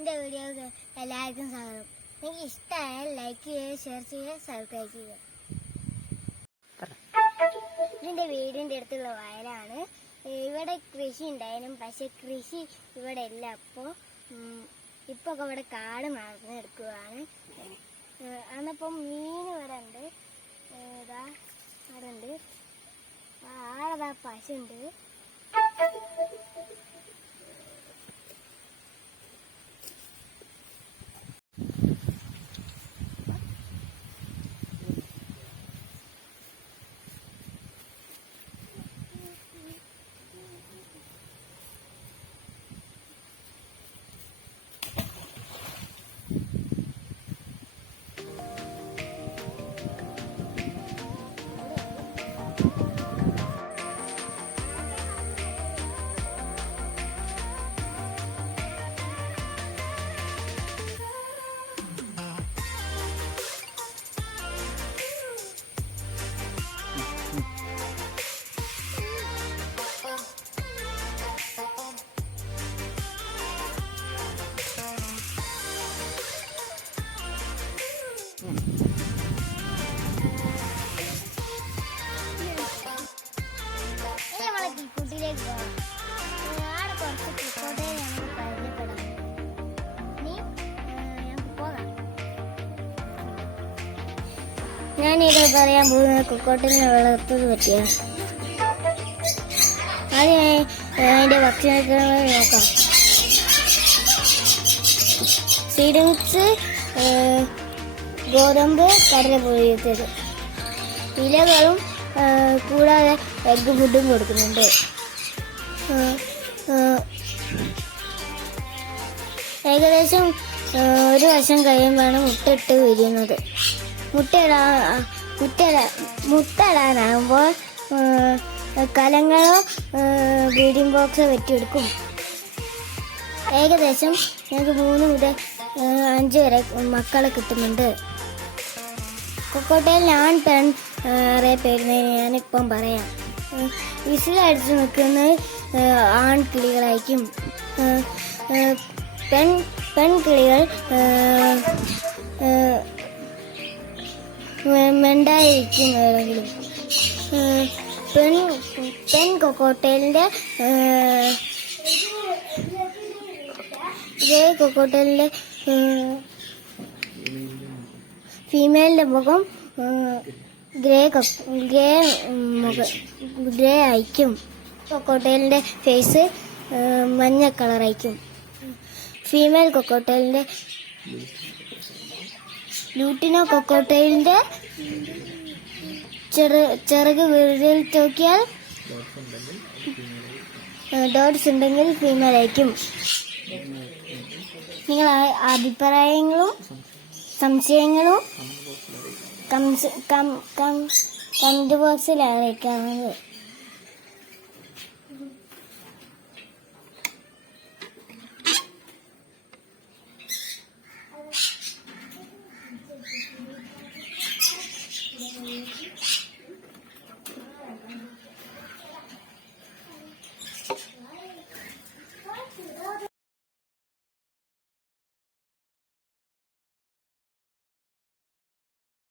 എൻ്റെ വീഡിയോ എല്ലാവർക്കും സ്വാഗതം. നിങ്ങൾക്ക് ഇഷ്ടമായാൽ ലൈക്ക് ചെയ്യുക, ഷെയർ ചെയ്യുക, സബ്സ്ക്രൈബ് ചെയ്യുക. ഇതിൻ്റെ വീടിൻ്റെ അടുത്തുള്ള വയലാണ്. ഇവിടെ കൃഷി ഉണ്ടായിരുന്നു, പക്ഷെ കൃഷി ഇവിടെ ഇല്ല. അപ്പോൾ ഇപ്പോൾ ഇവിടെ കാട് നടന്നെടുക്കുകയാണ്. അന്നപ്പം മീൻ ഇവിടെ ഉണ്ട്, ഇതാ അവിടെ ഉണ്ട്, ആളതാ പശുണ്ട്. കുട്ടിയിലേക്ക് പോകാം. ആടെ കുറച്ച് ക്രിക്കോട്ടേ ഞങ്ങൾക്ക് പരിചയപ്പെടാം. ഞങ്ങൾക്ക് പോകാം. ഞാനിത് പറയാൻ പോകുന്നത് കുക്കോട്ടിനെ വളർത്തത് പറ്റിയ. ആദ്യമായി അതിൻ്റെ ഭക്ഷണക്രമങ്ങൾ നോക്കാം. സീഡ്സ്, ഗോതമ്പ്, കടല പൊടിച്ചത്, ഇലകളും കൂടാതെ എഗ്ഗ് ഫുഡും കൊടുക്കുന്നുണ്ട്. ഏകദേശം ഒരു വർഷം കഴിയുമ്പോഴാണ് മുട്ടയിട്ട് വിരിയുന്നത്. മുട്ടയിടാനാകുമ്പോൾ കലങ്ങളോ ബ്രീഡിംഗ് ബോക്സോ വെട്ടിയെടുക്കും. ഏകദേശം ഞങ്ങൾക്ക് 3 മുതൽ 5 വരെ മക്കളെ കിട്ടുന്നുണ്ട്. കൊക്കോട്ടയിൽ ആൺ പെൺ അറിയപ്പെടുന്നതിന് ഞാനിപ്പം പറയാം. വിസിലടിച്ച് നിൽക്കുന്നത് ആൺകിളികളായിരിക്കും. പെൺകിളികൾ മെണ്ടായിരിക്കും. ഏതെങ്കിലും പെൺ കൊക്കോട്ടലിൻ്റെ ഫീമെയിലിൻ്റെ മുഖം ഗ്രേ ആയിരിക്കും. കൊക്കോട്ടലിൻ്റെ ഫേസ് മഞ്ഞ കളറായിരിക്കും. ഫീമെയിൽ കൊക്കോട്ടലിൻ്റെ ലൂട്ടിനോ കൊക്കോട്ടലിൻ്റെ ചിറക് വിരൽ നോക്കിയാൽ ഡോട്ട്സ് ഉണ്ടെങ്കിൽ ഫീമെയിൽ ആയിരിക്കും. നിങ്ങളുടെ അഭിപ്രായങ്ങളും സംശയങ്ങളും കമന്റ് ബോക്സിൽ അറിയിക്കാവുന്നത്.